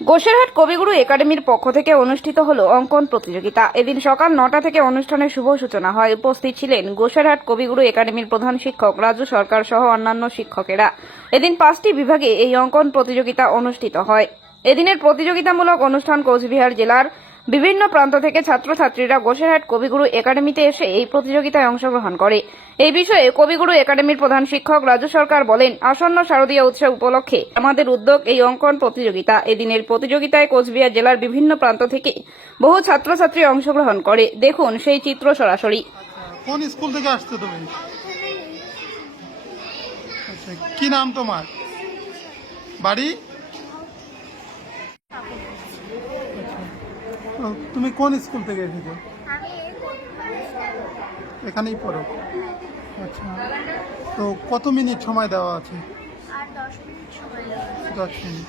গোসেরহাট কবিগুরু একাডেমির পক্ষ থেকে অনুষ্ঠিত হল অঙ্কন প্রতিযোগিতা। এদিন সকাল নটা থেকে অনুষ্ঠানের শুভ সূচনা হয়। উপস্থিত ছিলেন গোসেরহাট কবিগুরু একাডেমির প্রধান শিক্ষক রাজু সরকার সহ অন্যান্য শিক্ষকেরা। এদিন পাঁচটি বিভাগে এই অঙ্কন প্রতিযোগিতা অনুষ্ঠিত হয়। এদিনের প্রতিযোগিতামূলক অনুষ্ঠান কোচবিহার জেলার বিভিন্ন প্রান্ত থেকে ছাত্রছাত্রীরা গোসেরহাট কবিগুরু একাডেমিতে এসে এই প্রতিযোগিতায় অংশগ্রহণ করে। এই বিষয়ে কবিগুরু একাডেমির প্রধান শিক্ষক রাজু সরকার বলেন, আসন্ন শারদীয় উৎসব উপলক্ষে আমাদের উদ্যোগ এই অঙ্কন প্রতিযোগিতা। এদিনের প্রতিযোগিতায় কোচবিহার জেলার বিভিন্ন প্রান্ত থেকে বহু ছাত্রছাত্রী অংশগ্রহণ করে। দেখুন সেই চিত্র সরাসরি। কোন স্কুল থেকে তুমি? আচ্ছা কি নাম তোমার? বাড়ি আচ্ছা। ও, তুমি কোন স্কুল থেকে এসেছ? এখানেই পড়ো। আচ্ছা। তো কত মিনিট সময় দেওয়া আছে? দশ মিনিট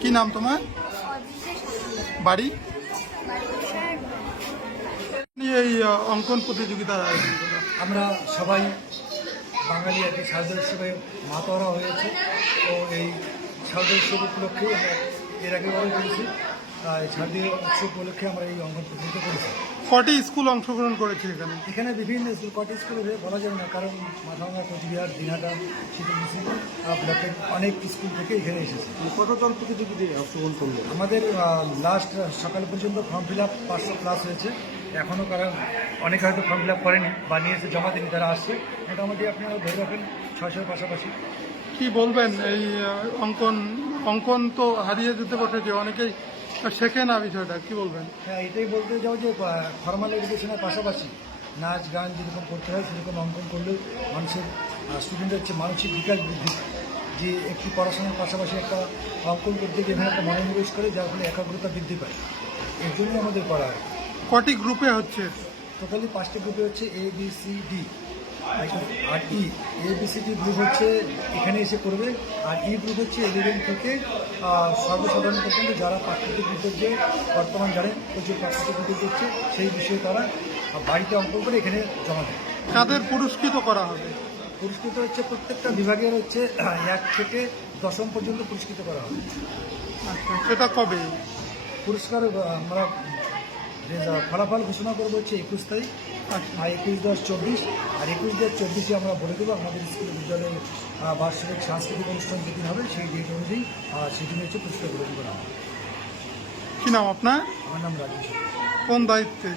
কি নাম তোমার? বাড়ি? এই অঙ্কন প্রতিযোগিতার আয়োজন আমরা সবাই বাঙালি আর কি শারদীয় উৎসবে মাতোয়ারা হয়েছে। তো এই শারদীয় উৎসব উপলক্ষে আমরা এর আগেবারও করেছি আর এই উৎসব উপলক্ষে আমরা এই অঙ্গন প্রতিযোগিতা করেছি। কটি স্কুল অংশগ্রহণ করেছে এখানে? এখানে বিভিন্ন স্কুল কটি স্কুলে ভেবে বলা যাবে না কারণ মাথাভাঙা কোচবিহার দিনহাটা শীতলকুচি ব্লকের অনেক স্কুল থেকে এখানে এসেছে। কতজন প্রতিযোগিতায় অংশগ্রহণ করল? আমাদের লাস্ট সকাল পর্যন্ত ফর্ম ফিল আপ পাঁচশো ক্লাস হয়েছে। এখনও কারণ অনেকে হয়তো ফর্ম ফিল আপ করেনি বা নিয়ে এসে জমা দিনি তারা আসছে। মোটামুটি আপনি আপনারা ধরে রাখেন ছয়শোর পাশাপাশি। কি বলবেন এই অঙ্কন অঙ্কন তো হারিয়ে যেতে বসেছে অনেকেই শেখে না বিষয়টা কি বলবেন? হ্যাঁ এটাই বলতে যাও যে ফর্মাল এডুকেশনের পাশাপাশি নাচ গান যেরকম করতে হয় সেরকম অঙ্কন করলেও মানুষের স্টুডেন্টের হচ্ছে মানসিক বিকাশ বৃদ্ধি যে একটি পড়াশোনার পাশাপাশি একটা অঙ্কন করতে গিয়ে এখানে একটা মনোনিবেশ করে যার ফলে একাগ্রতা বৃদ্ধি পায়। এর জন্যই আমাদের করা হয়। কটি গ্রুপে হচ্ছে? টোটালি পাঁচটি গ্রুপে হচ্ছে A B C D R E A B C group হচ্ছে এখানে এসে করবে। আর ই গ্রুপ হচ্ছে ইলেভেন থেকে সর্বসাধারণ পর্যন্ত যারা প্রাকৃতিক বিপর্যয় বর্তমান জানেন প্রচুর প্রাকৃতিক বিপর্যয় হচ্ছে সেই বিষয়ে তারা বাড়িতে অঙ্কন করে এখানে জমা দেয় তাদের পুরস্কৃত করা হবে? পুরস্কৃত হচ্ছে প্রত্যেকটা বিভাগের হচ্ছে এক থেকে দশম পর্যন্ত পুরস্কৃত করা হবে। আচ্ছা সেটা কবে? পুরস্কার আমরা ফলাফল ঘোষণা করব হচ্ছে একুশ তারিখ আর একুশ দশ চব্বিশ আর একুশ দশ চব্বিশে আমরা বলে দেবো আমাদের স্কুল বিদ্যালয়ের বার্ষিক সাংস্কৃতিক অনুষ্ঠান যেদিন হবে সেই ডেট অনুযায়ী সেদিন হচ্ছে পুরস্কার গ্রহণ করা হবে। কি নাম আপনার? আমার নাম রাজেশ কোন দায়িত্বে?